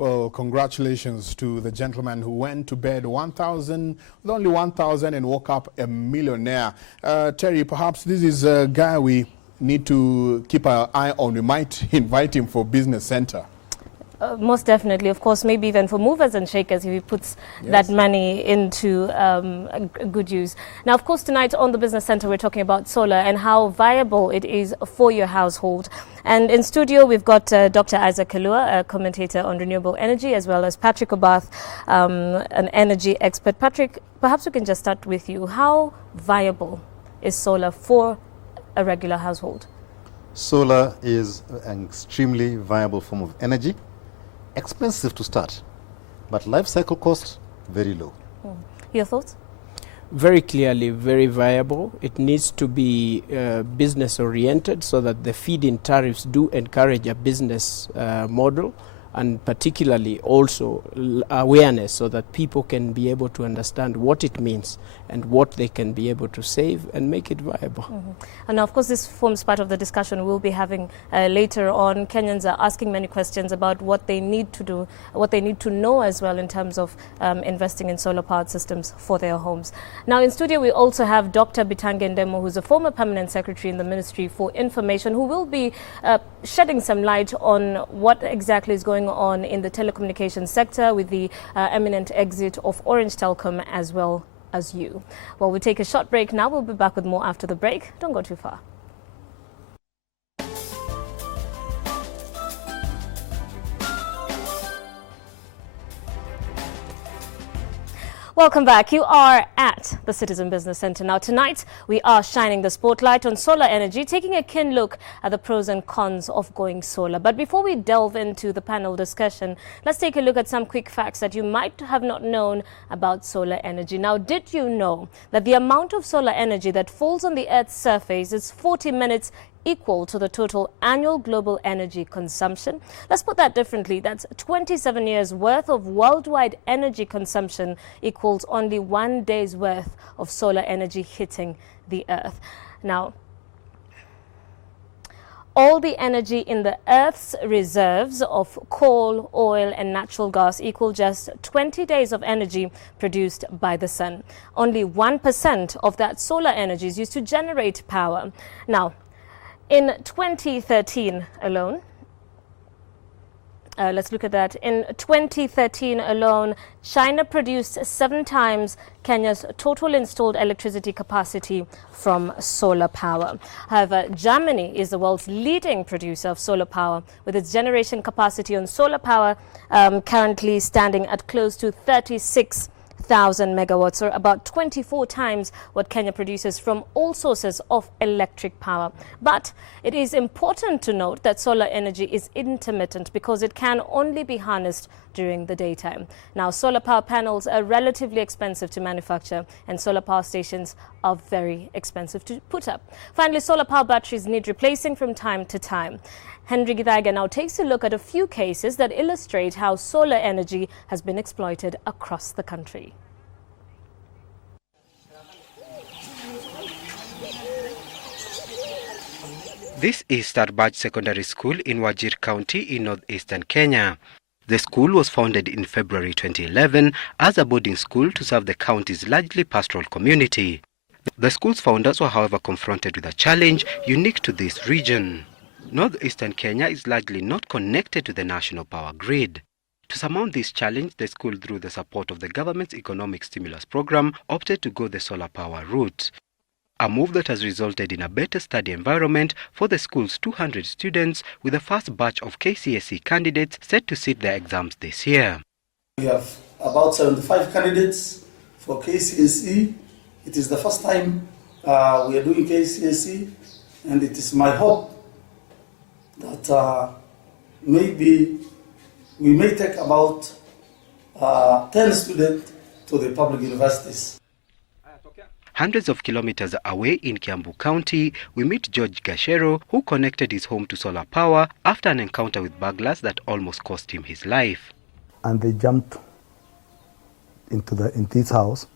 Well, congratulations to the gentleman who went to bed with only 1,000 and woke up a millionaire. Terry, perhaps this is a guy we need to keep our eye on. We might invite him for Business Center. Most definitely. Of course, maybe even for movers and shakers if he puts that money into good use. Now, of course, tonight on the Business Center, we're talking about solar and how viable it is for your household. And in studio, we've got Dr. Isaac Kalua, a commentator on renewable energy, as well as Patrick Obath, an energy expert. Patrick, perhaps we can just start with you. How viable is solar for a regular household? Solar is an extremely viable form of energy. Expensive to start, but life cycle cost very low. Your thoughts? Very clearly, very viable. It needs to be business oriented so that the feed-in tariffs do encourage a business model, and particularly also awareness so that people can be able to understand what it means and what they can be able to save and make it viable. And now, of course, this forms part of the discussion we'll be having later on. Kenyans are asking many questions about what they need to do, what they need to know as well in terms of investing in solar-powered systems for their homes. Now, in studio, we also have Dr. Bitange Ndemo, who's a former permanent secretary in the Ministry for Information, who will be shedding some light on what exactly is going on in the telecommunications sector with the imminent exit of Orange Telecom as well as you. Well, we'll take a short break now. We'll be back with more after the break. Don't go too far. Welcome back. You are at the Citizen Business Center. Now, tonight, we are shining the spotlight on solar energy, taking a keen look at the pros and cons of going solar. But before we delve into the panel discussion, let's take a look at some quick facts that you might have not known about solar energy. Now, did you know that the amount of solar energy that falls on the Earth's surface is 40 minutes equal to the total annual global energy consumption? Let's put that differently. That's 27 years worth of worldwide energy consumption equals only 1 day's worth of solar energy hitting the Earth. Now, all the energy in the Earth's reserves of coal, oil and natural gas equal just 20 days of energy produced by the sun. Only 1% of that solar energy is used to generate power. Now, in 2013 alone, let's look at that. In 2013 alone, China produced 7 times Kenya's total installed electricity capacity from solar power. However, Germany is the world's leading producer of solar power, with its generation capacity on solar power currently standing at close to 36,000 megawatts, or about 24 times what Kenya produces from all sources of electric power. But it is important to note that solar energy is intermittent because it can only be harnessed during the daytime. Now, solar power panels are relatively expensive to manufacture, and solar power stations are very expensive to put up. Finally, solar power batteries need replacing from time to time. Henry Githaiga now takes a look at a few cases that illustrate how solar energy has been exploited across the country. This is Starbaj Secondary School in Wajir County in northeastern Kenya. The school was founded in February 2011 as a boarding school to serve the county's largely pastoral community. The school's founders were, however, confronted with a challenge unique to this region. Northeastern Kenya is largely not connected to the national power grid. To surmount this challenge, the school, through the support of the government's economic stimulus program, opted to go the solar power route. A move that has resulted in a better study environment for the school's 200 students, with the first batch of KCSE candidates set to sit their exams this year. We have about 75 candidates for KCSE. It is the first time we are doing KCSE, and it is my hope that maybe we may take about 10 students to the public universities. Hundreds of kilometers away in Kiambu County, we meet George Gashero, who connected his home to solar power after an encounter with burglars that almost cost him his life. And they jumped into his house.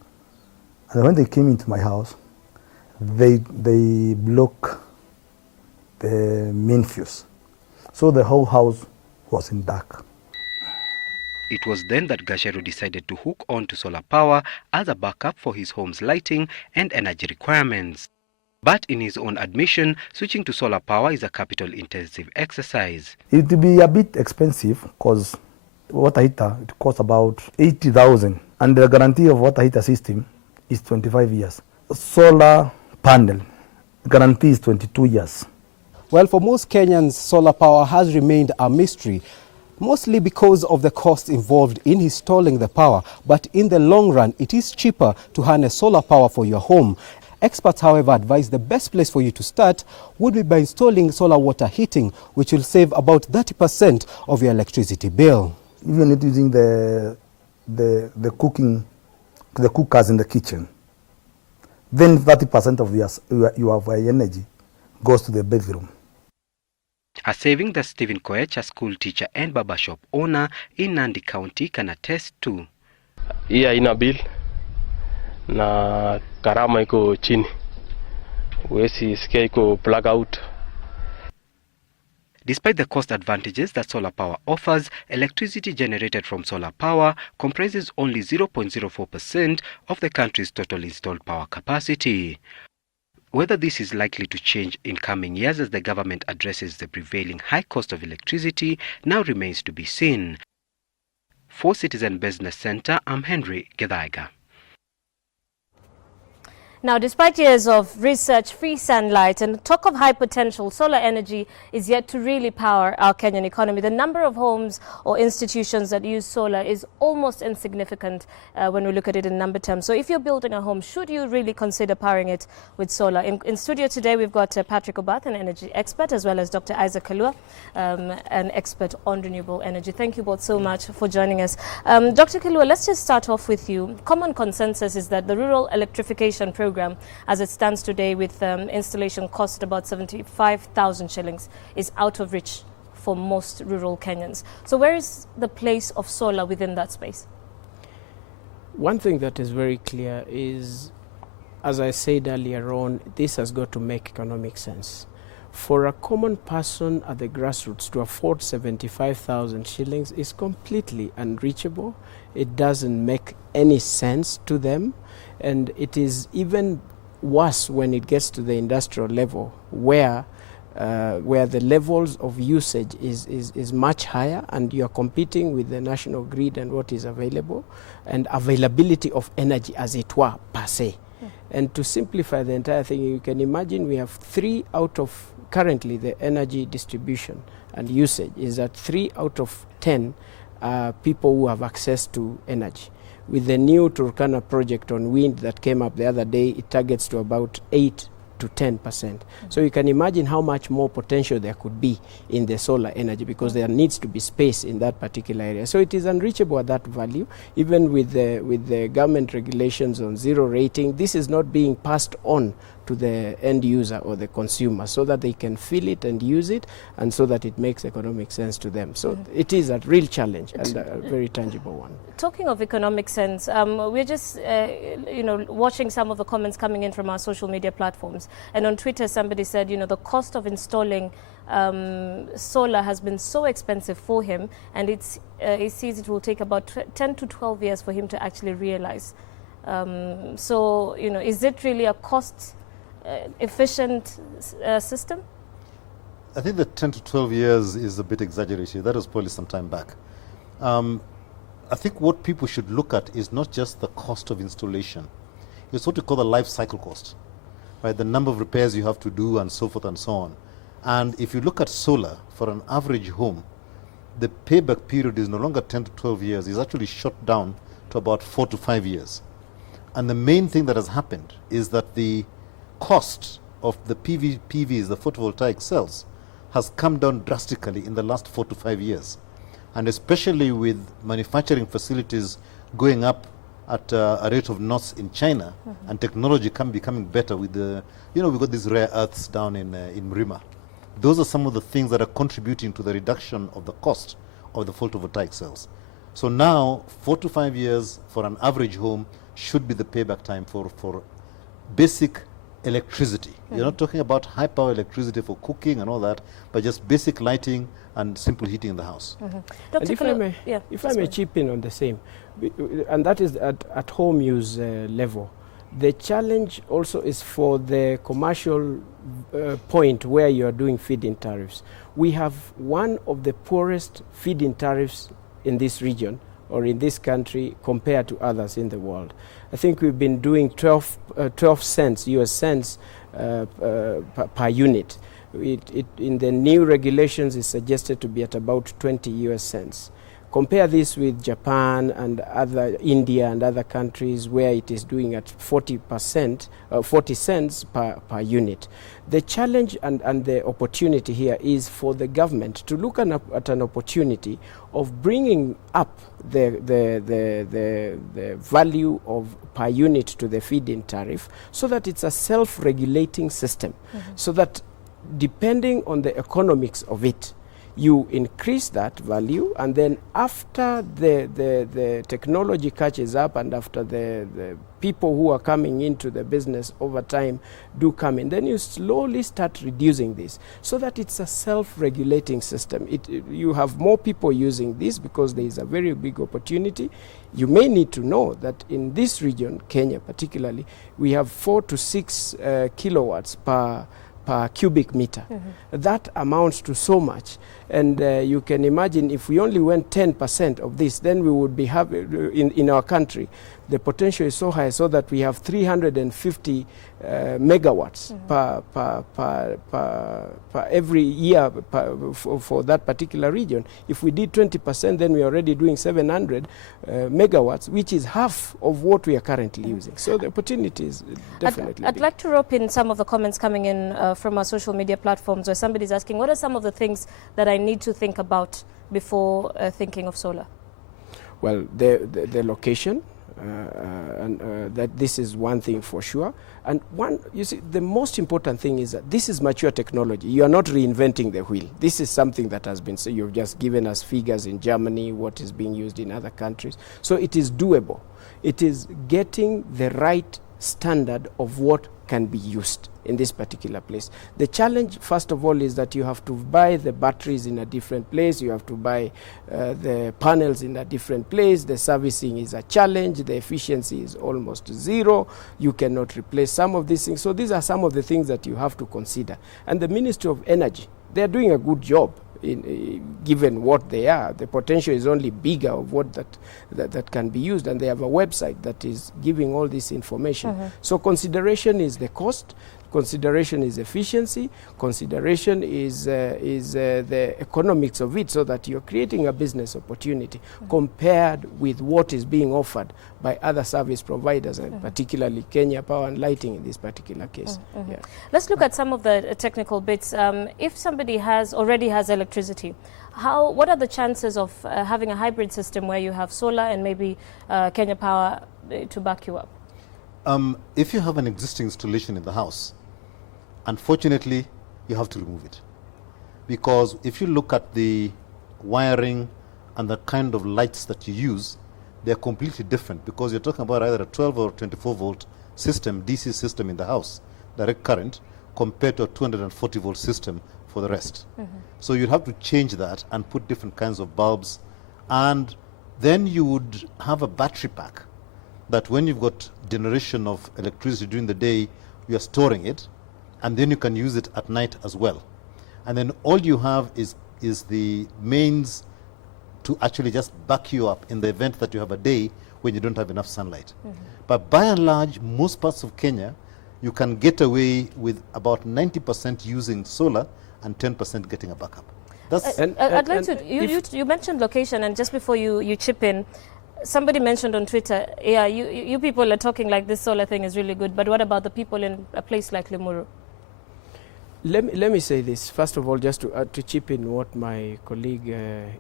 And when they came into my house, they broke the main fuse. So the whole house was in dark. It was then that Gacheru decided to hook on to solar power as a backup for his home's lighting and energy requirements. But in his own admission, switching to solar power is a capital-intensive exercise. It will be a bit expensive because water heater, it costs about 80,000, and the guarantee of water heater system is 25 years. Solar panel, guarantee is 22 years. Well, for most Kenyans, solar power has remained a mystery, mostly because of the cost involved in installing the power. But in the long run, it is cheaper to harness solar power for your home. Experts, however, advise the best place for you to start would be by installing solar water heating, which will save about 30% of your electricity bill. If you're not using the cookers in the kitchen, then 30% of your energy goes to the bedroom. A saving that Stephen Koech, a school teacher and barber shop owner in Nandi County, can attest to. Hii haina bill na gharama iko chini, huwezi sikia iko plug out. Despite the cost advantages that solar power offers, electricity generated from solar power comprises only 0.04% of the country's total installed power capacity. Whether this is likely to change in coming years as the government addresses the prevailing high cost of electricity now remains to be seen. For Citizen Business Center, I'm Henry Gedaiga. Now, despite years of research, free sunlight, and talk of high potential, solar energy is yet to really power our Kenyan economy. The number of homes or institutions that use solar is almost insignificant when we look at it in number terms. So if you're building a home, should you really consider powering it with solar? In studio today, we've got Patrick Obath, an energy expert, as well as Dr. Isaac Kalua, an expert on renewable energy. Thank you both so much for joining us. Dr. Kalua, let's just start off with you. Common consensus is that the rural electrification program, as it stands today, with installation cost about 75,000 shillings, is out of reach for most rural Kenyans. So where is the place of solar within that space? One thing that is very clear is, as I said earlier on, this has got to make economic sense. For a common person at the grassroots to afford 75,000 shillings is completely unreachable. It doesn't make any sense to them. And it is even worse when it gets to the industrial level, where the levels of usage is much higher, and you are competing with the national grid and what is available, and availability of energy, as it were, per se. And to simplify the entire thing, you can imagine we have 3 out of, currently the energy distribution and usage is at 3 out of 10 people who have access to energy. With the new Turkana project on wind that came up the other day, it targets to about 8 to 10%. So you can imagine how much more potential there could be in the solar energy, because there needs to be space in that particular area. So it is unreachable at that value. Even with the government regulations on zero rating, this is not being passed on to the end user or the consumer so that they can feel it and use it, and so that it makes economic sense to them. So it is a real challenge and a very tangible one. Talking of economic sense, we're just watching some of the comments coming in from our social media platforms. And on Twitter, somebody said, the cost of installing solar has been so expensive for him, and he sees it will take about 10 to 12 years for him to actually realize. Is it really a cost efficient system? I think that 10 to 12 years is a bit exaggerated. That was probably some time back. I think what people should look at is not just the cost of installation. It's what we call the life cycle cost, right? The number of repairs you have to do and so forth and so on. And if you look at solar for an average home, the payback period is no longer 10 to 12 years. It's actually shot down to about 4 to 5 years. And the main thing that has happened is that the cost of the PVs, the photovoltaic cells, has come down drastically in the last 4 to 5 years. And especially with manufacturing facilities going up at a rate of knots in China, and technology becoming better with the, we've got these rare earths down in Mrima. Those are some of the things that are contributing to the reduction of the cost of the photovoltaic cells. So now, 4 to 5 years for an average home should be the payback time for basic electricity. You're not talking about high power electricity for cooking and all that, but just basic lighting and simple heating in the house. And if I may chip in on the same, and that is at home use level. The challenge also is for the commercial point where you are doing feed-in tariffs. We have one of the poorest feed-in tariffs in this region or in this country compared to others in the world. I think we've been doing 12 cents, US cents per unit. In the new regulations, it's suggested to be at about 20 US cents. Compare this with Japan and India and other countries where it is doing at 40 cents per unit. The challenge and the opportunity here is for the government to look at an opportunity of bringing up the value of per unit to the feed-in tariff so that it's a self-regulating system, so that depending on the economics of it, you increase that value, and then after the technology catches up and after the people who are coming into the business over time do come in, then you slowly start reducing this so that it's a self-regulating system. You have more people using this because there is a very big opportunity. You may need to know that in this region, Kenya particularly, we have 4 to 6 kilowatts per cubic meter. That amounts to so much. And you can imagine if we only went 10% of this, then we would be in our country. The potential is so high so that we have 350 megawatts per every year for that particular region. If we did 20%, then we're already doing 700 megawatts, which is half of what we are currently using. So the opportunity is definitely I'd big. like to rope in some of the comments coming in from our social media platforms where somebody's asking, what are some of the things that I need to think about before thinking of solar? Well, the location, and that this is one thing for sure. And you see, the most important thing is that this is mature technology. You are not reinventing the wheel. This is something that has been, so you've just given us figures in Germany, what is being used in other countries. So it is doable. It is getting the right standard of what can be used in this particular place. The challenge, first of all, is that you have to buy the batteries in a different place, you have to buy the panels in a different place, the servicing is a challenge, the efficiency is almost zero, you cannot replace some of these things. So these are some of the things that you have to consider. And the Ministry of Energy, they're doing a good job. Given what they are, the potential is only bigger of what that can be used, and they have a website that is giving all this information. So consideration is the cost, consideration is efficiency, consideration is the economics of it, so that you're creating a business opportunity compared with what is being offered by other service providers, and particularly Kenya Power and Lighting in this particular case. Yeah. Let's look at some of the technical bits. If somebody already has electricity, what are the chances of having a hybrid system where you have solar and maybe Kenya Power to back you up? If you have an existing installation in the house, unfortunately, you have to remove it. Because if you look at the wiring and the kind of lights that you use, they're completely different, because you're talking about either a 12 or 24 volt system, DC system in the house, direct current, compared to a 240 volt system for the rest. So you'd have to change that and put different kinds of bulbs, and then you would have a battery pack that when you've got generation of electricity during the day, you are storing it, and then you can use it at night as well. And then all you have is the mains to actually just back you up in the event that you have a day when you don't have enough sunlight. But by and large, most parts of Kenya, you can get away with about 90% using solar and 10% getting a backup. I'd like to, you mentioned location, and just before you chip in, somebody mentioned on Twitter, yeah, you people are talking like this solar thing is really good, but what about the people in a place like Limuru? Let me say this, first of all, just to chip in what my colleague,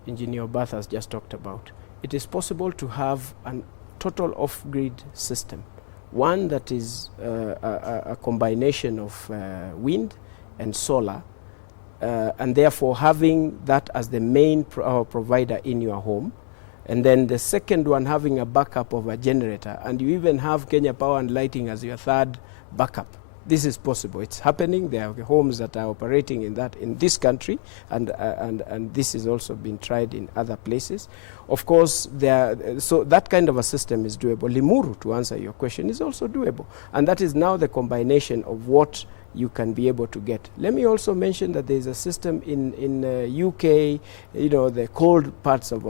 Engineer Bath, has just talked about. It is possible to have a total off-grid system, one that is a combination of wind and solar, and therefore having that as the main provider in your home. And then the second one having a backup of a generator, and you even have Kenya Power and Lighting as your third backup This is possible. It's happening. There are homes that are operating in this country, and this has also been tried in other places. Of course, so that kind of a system is doable. Limuru, to answer your question, is also doable, and that is now the combination of what you can be able to get. Let me also mention that there is a system in UK, the cold parts of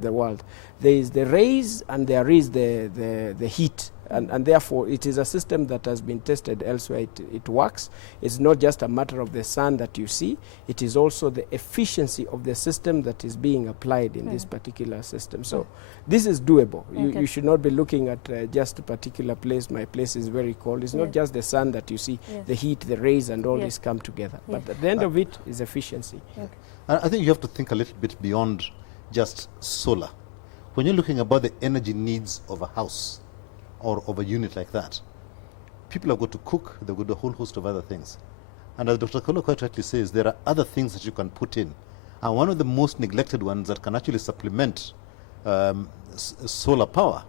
the world. There is the rays and there is the heat. And therefore, it is a system that has been tested elsewhere. It works. It's not just a matter of the sun that you see. It is also the efficiency of the system that is being applied in this particular system. So this is doable. You should not be looking at just a particular place. My place is very cold. It's not just the sun that you see. The heat, the rays, and all this come together. But at the end of it is efficiency. I think you have to think a little bit beyond just solar. When you're looking about the energy needs of a house, or of a unit like that, people have got to cook, they've got a whole host of other things. And as Dr. Kolo quite rightly says, there are other things that you can put in. And one of the most neglected ones that can actually supplement solar power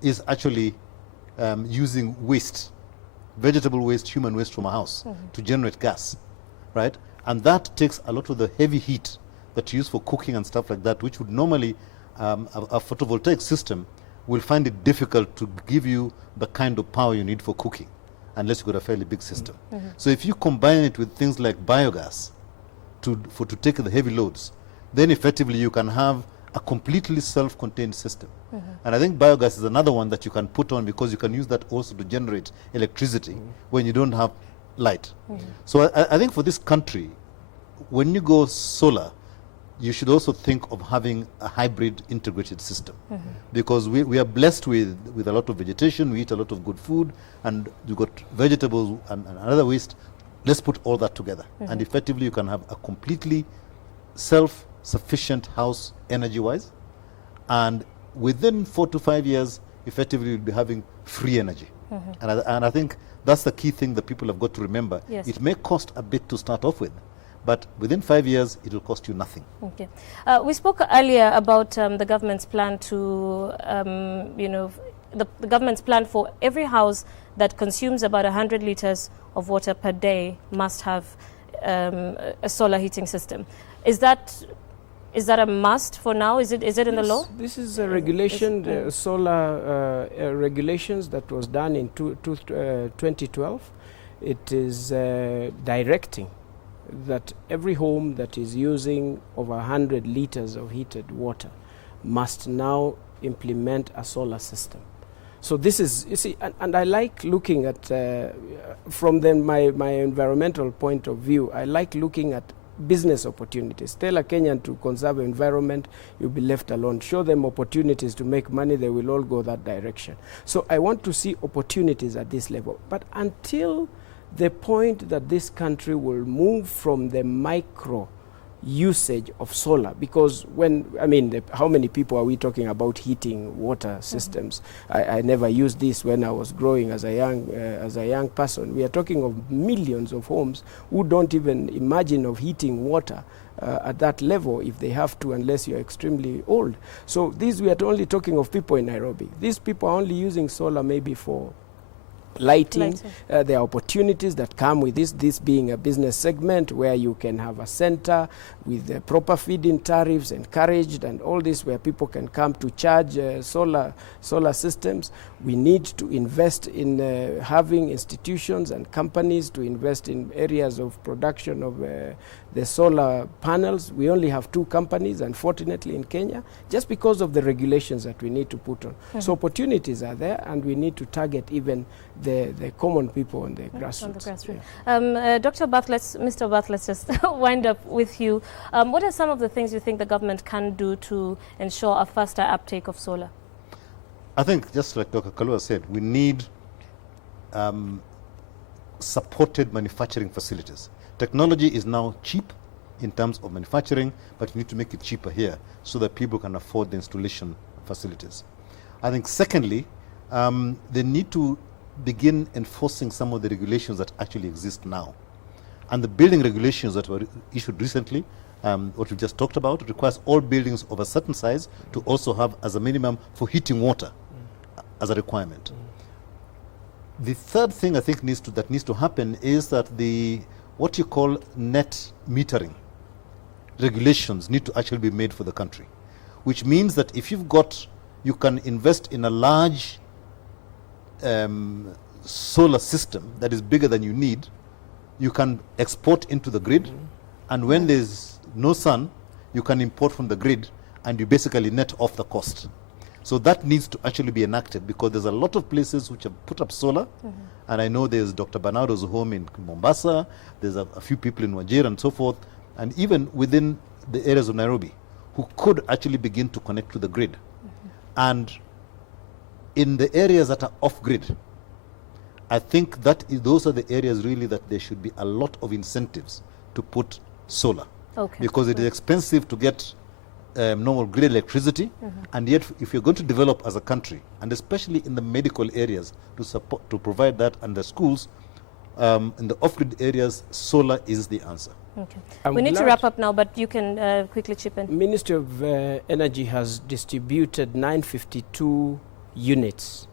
is actually using waste, vegetable waste, human waste from a house to generate gas, right? And that takes a lot of the heavy heat that you use for cooking and stuff like that, which would normally, a photovoltaic system will find it difficult to give you the kind of power you need for cooking, unless you've got a fairly big system. So if you combine it with things like biogas to take the heavy loads, then effectively you can have a completely self-contained system. And I think biogas is another one that you can put on, because you can use that also to generate electricity when you don't have light. So I think for this country, when you go solar, you should also think of having a hybrid integrated system, because we are blessed with a lot of vegetation, we eat a lot of good food, and you've got vegetables and other waste. Let's put all that together, and effectively you can have a completely self-sufficient house energy-wise, and within 4 to 5 years, effectively you'll be having free energy. And I think that's the key thing that people have got to remember. It may cost a bit to start off with, but within 5 years, it will cost you nothing. Okay. We spoke earlier about the government's plan to, the government's plan for every house that consumes about 100 liters of water per day must have a solar heating system. Is that a must for now? Is it in the law? This is a regulation, the solar regulations that was done in 2012. It is directing that every home that is using over 100 liters of heated water must now implement a solar system. So this is, you see, and I like looking at, from my environmental point of view, I like looking at business opportunities. Tell a Kenyan to conserve environment, you'll be left alone. Show them opportunities to make money, they will all go that direction. So I want to see opportunities at this level. But until the point that this country will move from the micro usage of solar, because how many people are we talking about heating water systems? I never used this when I was growing as a young person. We are talking of millions of homes who don't even imagine of heating water at that level if they have to, unless you're extremely old. So we are only talking of people in Nairobi. These people are only using solar maybe for lighting. There are opportunities that come with this being a business segment where you can have a center with the proper feed-in tariffs encouraged and all this, where people can come to charge solar systems. We need to invest in having institutions and companies to invest in areas of production of the solar panels. We only have 2 companies, unfortunately, in Kenya, just because of the regulations that we need to put on. So opportunities are there, and we need to target even the common people on the grassroots. Dr. Mr. Bath, let's just wind up with you. What are some of the things you think the government can do to ensure a faster uptake of solar? I think, just like Dr. Kalua said, we need supported manufacturing facilities. Technology is now cheap in terms of manufacturing, but you need to make it cheaper here so that people can afford the installation facilities. I think secondly, they need to begin enforcing some of the regulations that actually exist now. And the building regulations that were issued recently, what we just talked about, requires all buildings of a certain size to also have as a minimum for heating water as a requirement. The third thing I think that needs to happen is that what you call net metering regulations need to actually be made for the country, which means that if you can invest in a large solar system that is bigger than you need, you can export into the grid, and when there's no sun, you can import from the grid, and you basically net off the cost. So that needs to actually be enacted, because there's a lot of places which have put up solar, and I know there's Dr. Bernardo's home in Mombasa, there's a few people in Wajir and so forth, and even within the areas of Nairobi, who could actually begin to connect to the grid. And in the areas that are off-grid, I think that those are the areas really that there should be a lot of incentives to put solar. Because it is expensive to get normal grid electricity, and yet if you're going to develop as a country, and especially in the medical areas to provide that, and the schools, in the off-grid areas, solar is the answer. We need to wrap up now, but you can quickly chip in. Ministry of Energy has distributed 952 units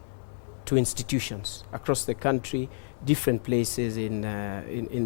to institutions across the country, different places in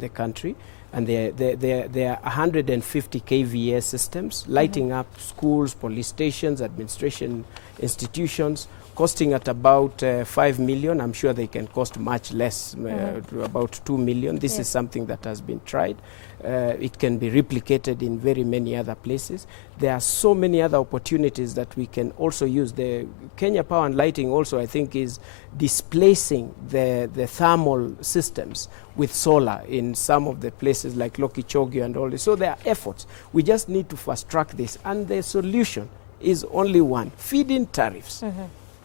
the country, and there are 150 kVA systems lighting up schools, police stations, administration institutions, costing at about 5 million. I'm sure they can cost much less, to about 2 million. This is something that has been tried. It can be replicated in very many other places. There are so many other opportunities that we can also use. The Kenya Power and Lighting also, I think, is displacing the thermal systems with solar in some of the places like Lokichogio and all this. So there are efforts. We just need to fast track this. And the solution is only one: feed-in tariffs.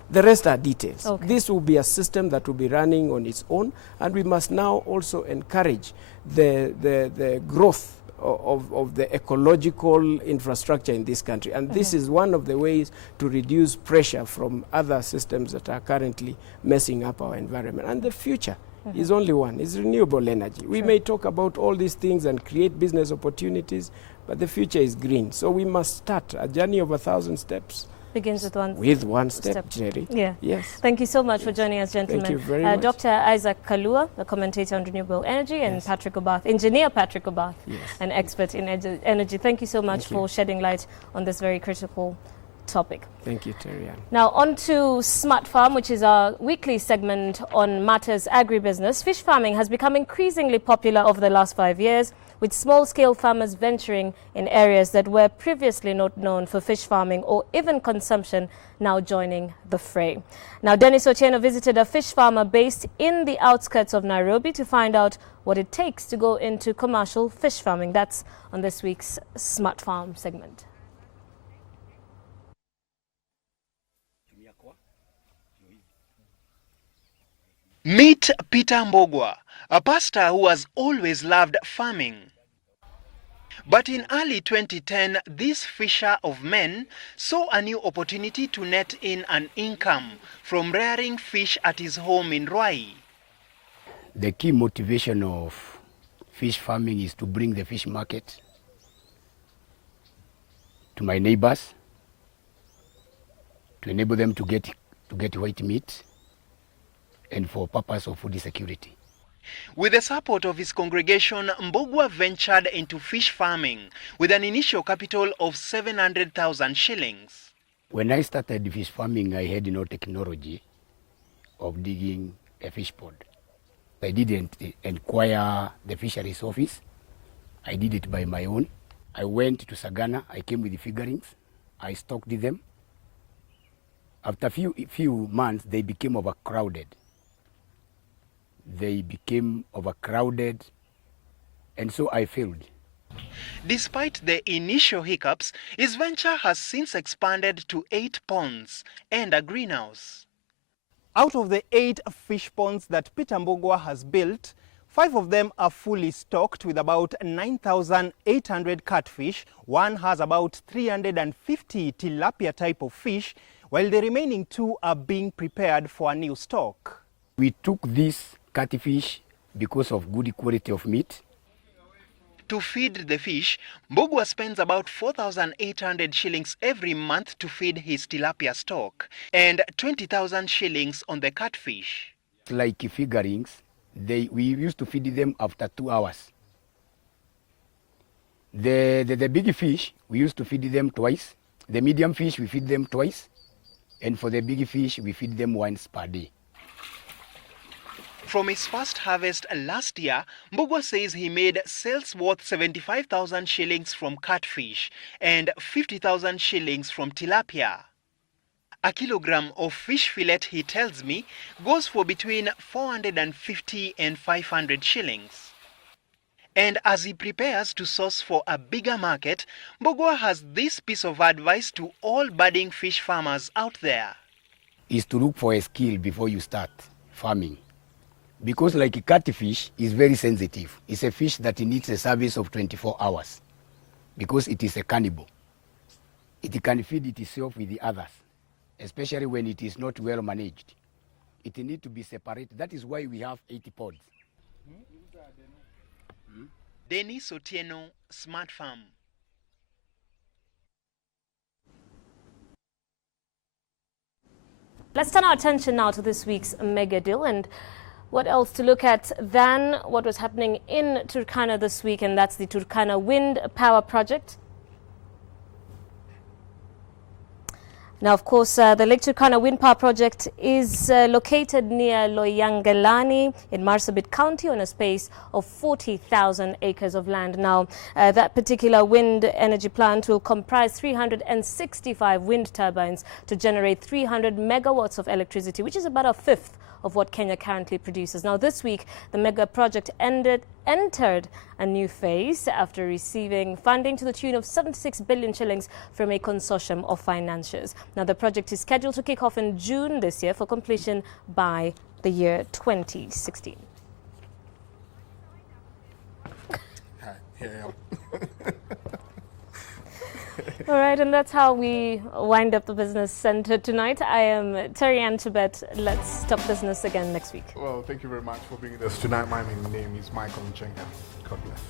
The rest are details. This will be a system that will be running on its own, and we must now also encourage the growth of the ecological infrastructure in this country. And this is one of the ways to reduce pressure from other systems that are currently messing up our environment. And the future is only one: is renewable energy. We may talk about all these things and create business opportunities, but the future is green. So we must start a journey of 1,000 steps. Begins with one step, Jerry. Yes. Thank you so much for joining us, gentlemen. Thank you very much. Dr. Isaac Kalua, a commentator on renewable energy, and Patrick Obath, engineer Patrick Obath, an expert in energy. Thank you so much for shedding light on this very critical topic. Thank you, Terry. Now on to Smart Farm, which is our weekly segment on matters agribusiness. Fish farming has become increasingly popular over the last 5 years, with small-scale farmers venturing in areas that were previously not known for fish farming or even consumption, now joining the fray. Now, Dennis Otieno visited a fish farmer based in the outskirts of Nairobi to find out what it takes to go into commercial fish farming. That's on this week's Smart Farm segment. Meet Peter Mbogwa, a pastor who has always loved farming. But in early 2010, this fisher of men saw a new opportunity to net in an income from rearing fish at his home in Ruai. The key motivation of fish farming is to bring the fish market to my neighbors, to enable them to get white meat, and for purpose of food security. With the support of his congregation, Mbogwa ventured into fish farming with an initial capital of 700,000 shillings. When I started fish farming, I had no technology of digging a fish pond. I didn't inquire the fisheries office. I did it by my own. I went to Sagana, I came with the figurines, I stocked them. After a few months, they became overcrowded. And so I failed. Despite the initial hiccups, his venture has since expanded to 8 ponds and a greenhouse. Out of the 8 fish ponds that Peter Mbogwa has built, 5 of them are fully stocked with about 9,800 catfish. One has about 350 tilapia type of fish, while the remaining 2 are being prepared for a new stock. We took this catfish because of good quality of meat. To feed the fish, Mbogwa spends about 4,800 shillings every month to feed his tilapia stock and 20,000 shillings on the catfish. like figurings, we used to feed them after 2 hours. The big fish, we used to feed them twice. The medium fish, we feed them twice. And for the big fish, we feed them once per day. From his first harvest last year, Mbugua says he made sales worth 75,000 shillings from catfish and 50,000 shillings from tilapia. A kilogram of fish fillet, he tells me, goes for between 450 and 500 shillings. And as he prepares to source for a bigger market, Mbugua has this piece of advice to all budding fish farmers out there. Is to look for a skill before you start farming. Because like a catfish is very sensitive. It's a fish that needs a service of 24 hours because it is a cannibal. It can feed itself with the others, especially when it is not well managed. It needs to be separated. That is why we have 80 pods. Dennis Otieno, Smart Farm. Let's turn our attention now to this week's mega deal, and what else to look at than what was happening in Turkana this week, and that's the Turkana Wind Power Project. Now, of course, the Lake Turkana Wind Power Project is located near Loyangalani in Marsabit County on a space of 40,000 acres of land. Now, that particular wind energy plant will comprise 365 wind turbines to generate 300 megawatts of electricity, which is about a fifth of what Kenya currently produces. Now, this week, the mega project entered a new phase after receiving funding to the tune of 76 billion shillings from a consortium of financiers. Now, the project is scheduled to kick off in June this year for completion by the year 2016. All right, and that's how we wind up the Business Center tonight. I am Terry Ann Tibet. Let's talk business again next week. Well, thank you very much for being with us tonight. My name is Michael Nchenga. God bless.